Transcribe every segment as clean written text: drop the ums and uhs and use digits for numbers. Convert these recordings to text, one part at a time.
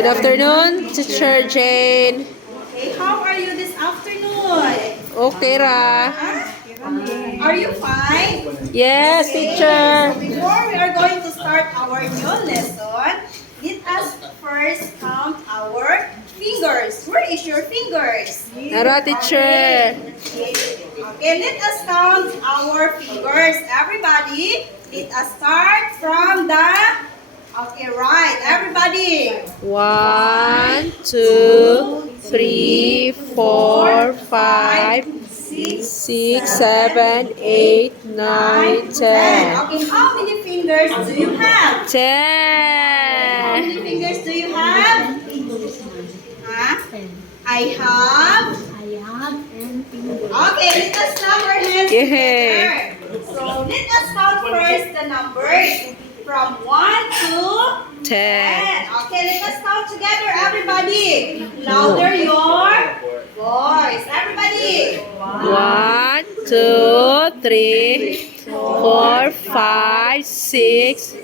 Good afternoon, Teacher Jane. Okay, how are you this afternoon? Okay ra. Are you fine? Yes, Okay, teacher. so before we are going to start our new lesson, let us first count our fingers. Where is your fingers? Nara, teacher. Okay, let us count our fingers. Everybody, let us start from the... Okay, right. Everybody. 1, 2, 3, 4, 5, 6, 7, 8, 9, 10. Okay, how many fingers do you have? 10. How many fingers do you have? Huh? I have. Okay, let us clap our hands Yay. together. So let us count first the numbers from 1 to 10. 10. Okay, let us count together, everybody. Louder your voice. Everybody. 1, 2, 3, 4, 5, 6,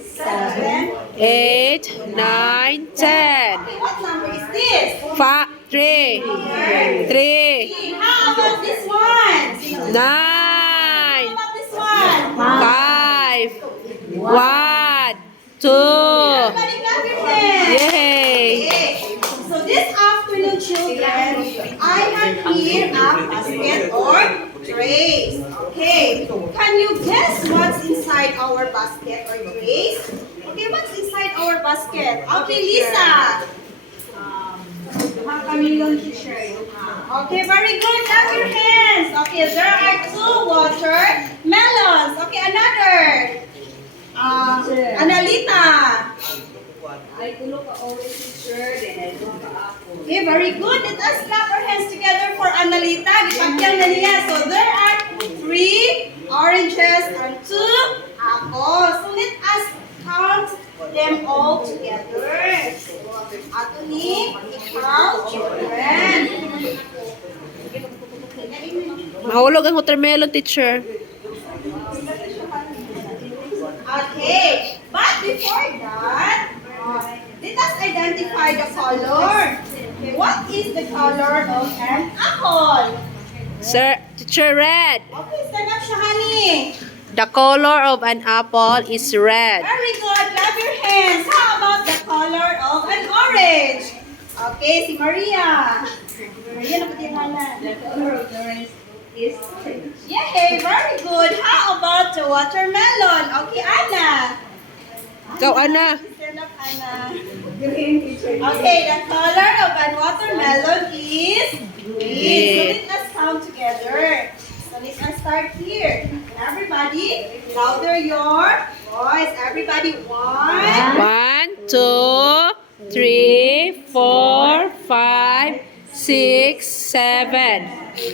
8, 9, 10. Okay, what number is this? 3, 3, How about this one? 9, How about this one? 5, 1, 2. Everybody clap your hands. Yay! Okay. So this afternoon, children, I have here a basket or trays. Okay. Can you guess what's inside our basket or trays? Okay, what's inside our basket? Okay, Lisa. Okay, very good. Clap your hands. Okay, there are 2 watermelons. Okay, another. Analita. Okay, very good. Let us clap our hands together for Analita. Gipagyan na niya. So there are 3 oranges and 2 apples. So let us count them all together. So, ato ni ikaw, children. Mahulog ang watermelon, teacher. Okay, but before that, let us identify the color. Okay, what is the color of an apple? Sir, teacher, red. Okay, stand up siya, honey. The color of an apple is red. Very good. Clap your hands. How about the color of an orange? Okay, si Maria. Maria, napatiyahanan. The color of the orange is orange. Yay, very good. How about the watermelon? Okay, Anna. Ikaw, Ana. Stand up, Anna. Okay, the color of an watermelon is green. So let us count together. So let us start here. Everybody, louder your voice. Everybody, 1, 1, 2, 3, 4, 5, 6, 7.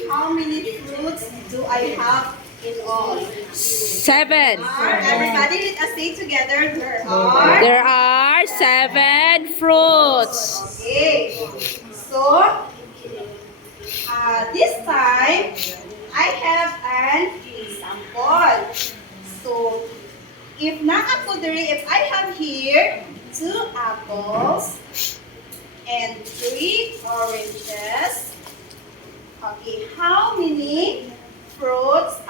How many fruits do I have in all? 7. Everybody, let us say together. There are 7 fruits. Okay. So, this time, I have an example. So, if I have here 2 apples and 3 oranges, okay, how many fruits,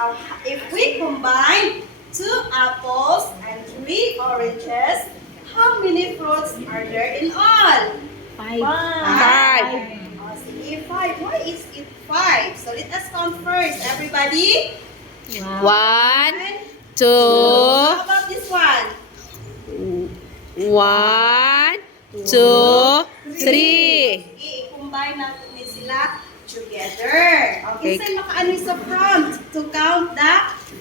if we combine 2 apples and 3 oranges, how many fruits are there in all? 5. Oh, sige, 5. Why is it 5? So let us count first. Everybody. 1, 2, How about this one? 1, 2, 3. Okay, i-combine natin ni sila together. Okay, Okay. sa'yo makaano sa front to count the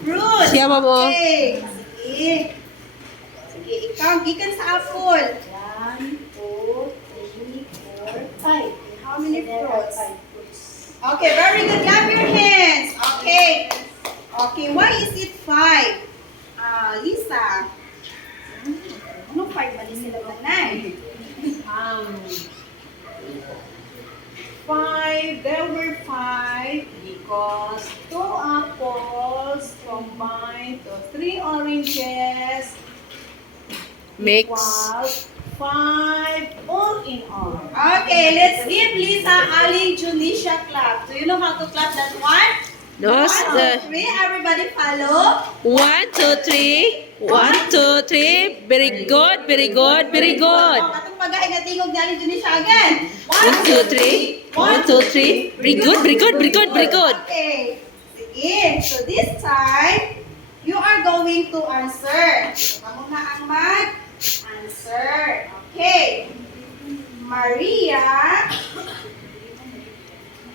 fruits. Siya, Mamo. Okay, sige. Sige, ikaw, gikan sa apple. 1, 2, 3, 4, 5. How many fruits? Okay, very good. Clap your hands. Okay. Okay, why is it 5? Lisa. Anong 5 ba din sila tanay? 5, there were 5 because 2 apples combined to 3 oranges Mix. equals 5 all in all. Okay, let's give Lisa, Ali, Junisha clap. Do you know how to clap that one? No, 1, 2, 3. Everybody follow. 1, 2, 3. 1, 2, 3. Very good, very good, very good. Atong pagkain tingog ni Ali, Junisha again. 1, 2, 3. 1, 2, 3. Very good, very good, very good, very good. Okay. Sige. So this time, you are going to answer. Amo na ang mag-answer. Okay. Maria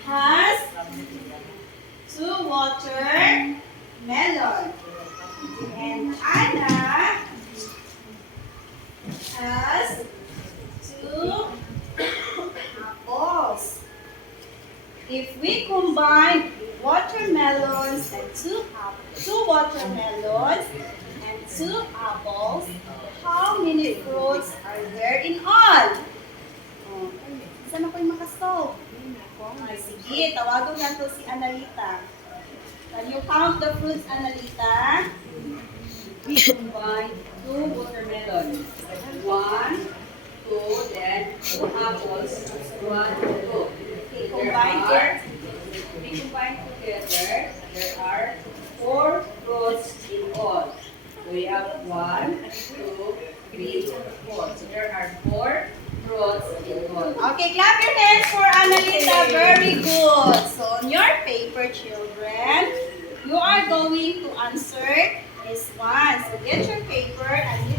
has 2 watermelon. And Anna has 2 apples. If we combine watermelons and 2 watermelons and 2 apples, how many fruits are there in all? Oh, saan ako yung makasolve? Ay, sige, tawagan na to si Analita. Can you count the fruits, Analita? We combine 2 watermelon. 1, 2, then 2 apples. 1, 2. Okay, combine it. We combine together. There are 4 fruits in all. We have 1, 2, 3, 4. So there are 4 fruits in all. Okay, clap your hands for Analita. Very good. So on your paper, children, you are going to answer this one. So get your paper and you